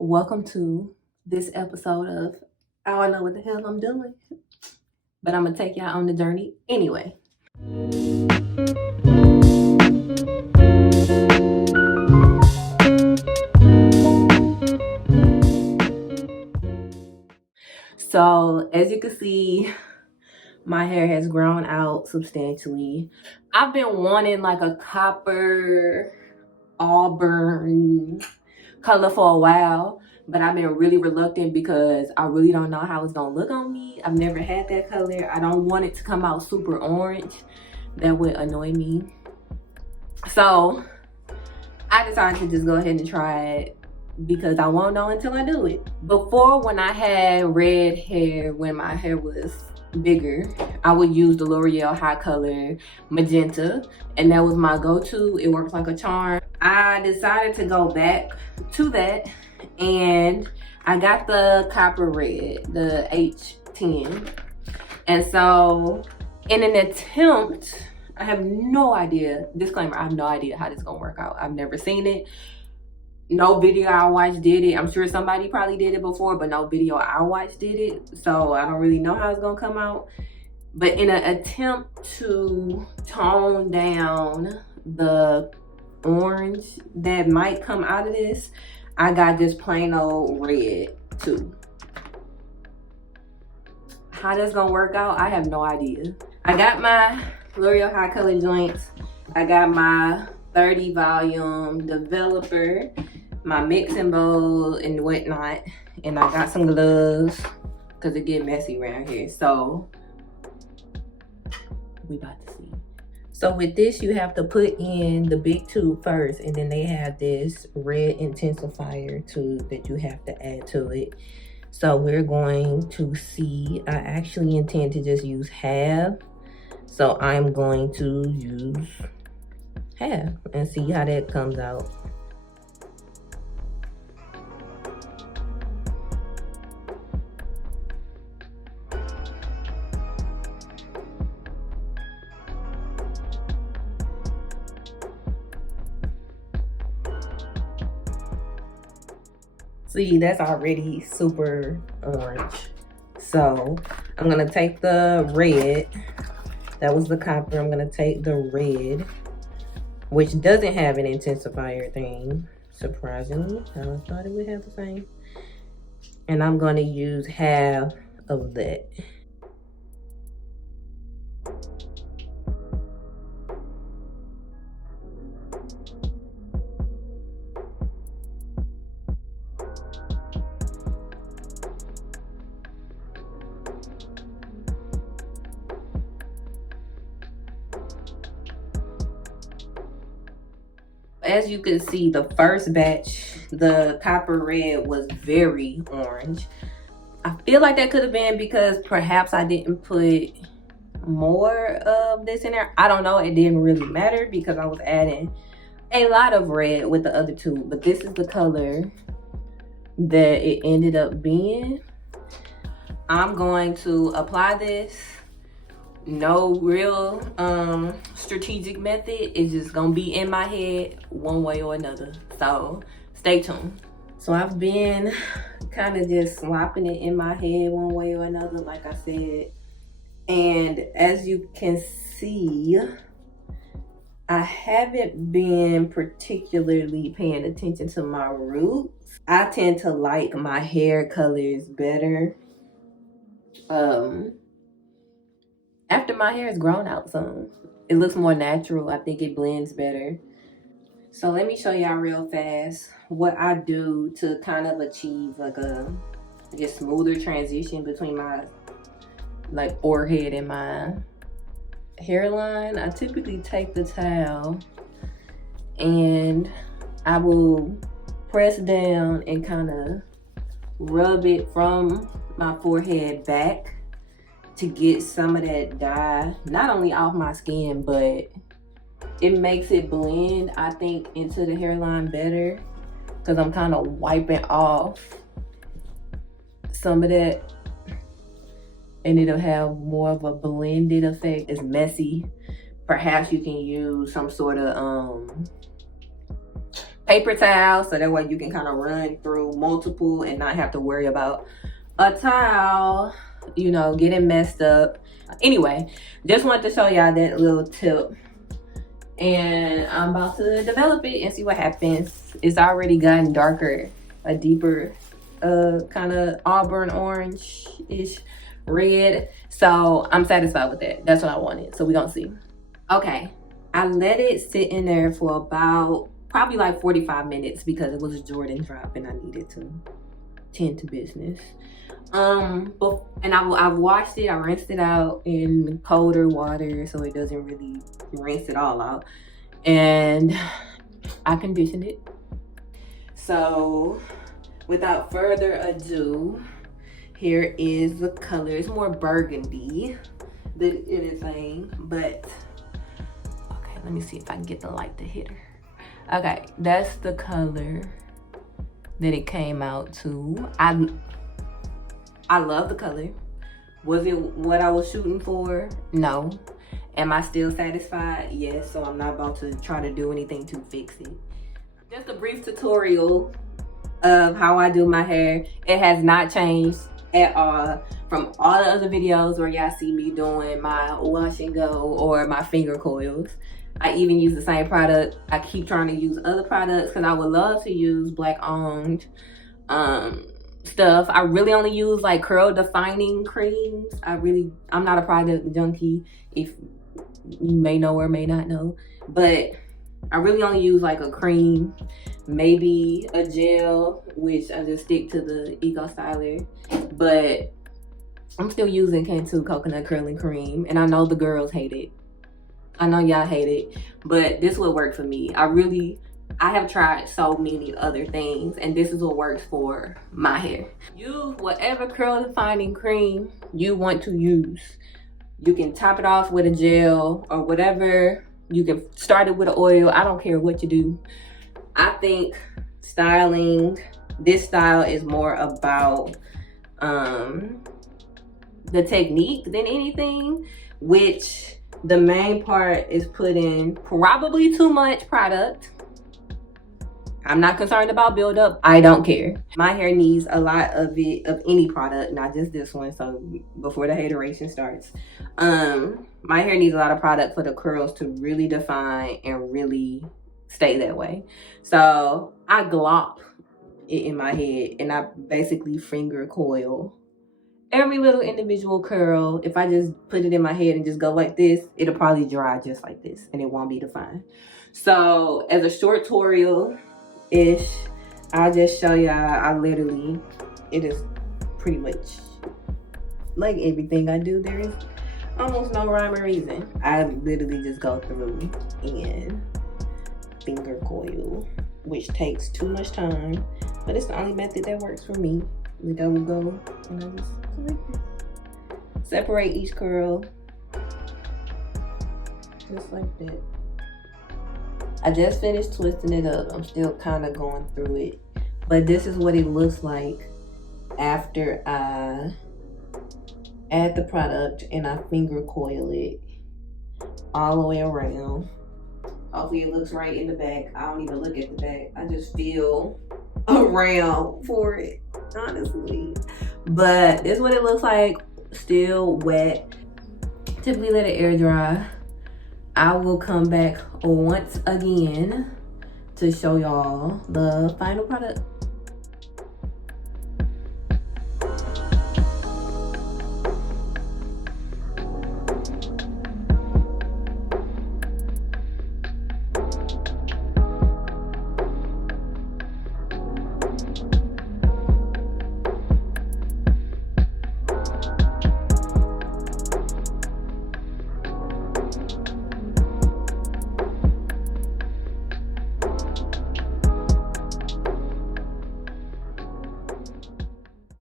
Welcome to this episode of I don't know what the hell I'm doing, but I'm gonna take y'all on the journey anyway. So, as you can see, my hair has grown out substantially. I've been wanting like a copper auburn color for a while, but I've been really reluctant because I really don't know how it's gonna look on me. I've never had that color. I don't want it to come out super orange. That would annoy me. So I decided to just go ahead and try it because I won't know until I do it. Before, when I had red hair, when my hair was bigger, I would use the L'Oreal HiColor Magenta, and that was my go-to. It works like a charm. I decided to go back to that, and I got the copper red, the H10. And so in an attempt, I have no idea, disclaimer, I have no idea how this is gonna work out. I've never seen it. No video I watched did it. I'm sure somebody probably did it before, but no video I watched did it. So I don't really know how it's gonna come out. But in an attempt to tone down the orange that might come out of this, I got this plain old red too. How that's gonna work out, I have no idea. I got my L'Oreal HiColor joints. I got my 30 volume developer, my mixing bowl and whatnot, and I got some gloves because it get messy around here. So we about to see. So with this, you have to put in the big tube first, and then they have this red intensifier tube that you have to add to it. So we're going to see, I actually intend to just use half. So I'm going to use half and see how that comes out. See, that's already super orange. So I'm gonna take the red, that was the copper. I'm gonna take the red, which doesn't have an intensifier thing, surprisingly. I thought it would have the same. And I'm gonna use half of that. As you can see, the first batch, the copper red was very orange. I feel like that could have been because perhaps I didn't put more of this in there. I don't know. It didn't really matter because I was adding a lot of red with the other two. But this is the color that it ended up being. I'm going to apply this. No real strategic method. It's just gonna be in my head one way or another. So stay tuned. So I've been kind of just swapping it in my head one way or another, like I said. And as you can see, I haven't been particularly paying attention to my roots. I tend to like my hair colors better after my hair is grown out some. It looks more natural. I think it blends better. So let me show y'all real fast what I do to kind of achieve like a just smoother transition between my like forehead and my hairline. I typically take the towel and I will press down and kind of rub it from my forehead back to get some of that dye not only off my skin, but it makes it blend, I think, into the hairline better because I'm kind of wiping off some of that and it'll have more of a blended effect. It's messy. Perhaps you can use some sort of paper towel, so that way you can kind of run through multiple and not have to worry about a towel, you know, getting messed up. Anyway, just wanted to show y'all that little tip. And I'm about to develop it and see what happens. It's already gotten darker, a deeper kind of auburn orange-ish red. So I'm satisfied with that. That's what I wanted. So we're gonna see. Okay, I let it sit in there for about probably like 45 minutes because it was a Jordan drop and I needed to tend to business. And I've washed it, I rinsed it out in colder water so it doesn't really rinse it all out. And I conditioned it. So without further ado, here is the color. It's more burgundy than anything, but okay, let me see if I can get the light to hit her. Okay, that's the color that it came out to. I love the color. Was it what I was shooting for? No. Am I still satisfied? Yes, so I'm not about to try to do anything to fix it. Just a brief tutorial of how I do my hair. It has not changed at all from all the other videos where y'all see me doing my wash and go or my finger coils. I even use the same product. I keep trying to use other products because I would love to use black owned stuff. I really only use like curl defining creams. I'm not a product junkie, if you may know or may not know, but I really only use like a cream, maybe a gel, which I just stick to the Eco Styler, but I'm still using Cantu coconut curling cream, and I know the girls hate it. I know y'all hate it, but this would work for me. I have tried so many other things, and this is what works for my hair. Use whatever curl defining cream you want to use. You can top it off with a gel or whatever. You can start it with an oil. I don't care what you do. I think styling, this style is more about the technique than anything, which the main part is putting probably too much product. I'm not concerned about buildup. I don't care. My hair needs a lot of it, of any product, not just this one. So before the hateration starts, my hair needs a lot of product for the curls to really define and really stay that way. So I glop it in my head and I basically finger coil every little individual curl. If I just put it in my head and just go like this, it'll probably dry just like this and it won't be defined. So as a short tutorial, I'll just show y'all. It is pretty much like everything I do. There is almost no rhyme or reason. I literally just go through and finger coil, which takes too much time, but it's the only method that works for me. We go and I just like this. Separate each curl just like that. I just finished twisting it up. I'm still kind of going through it. But this is what it looks like after I add the product and I finger coil it all the way around. Hopefully it looks right in the back. I don't even look at the back. I just feel around for it, honestly. But this is what it looks like, still wet. Typically let it air dry. I will come back once again to show y'all the final product.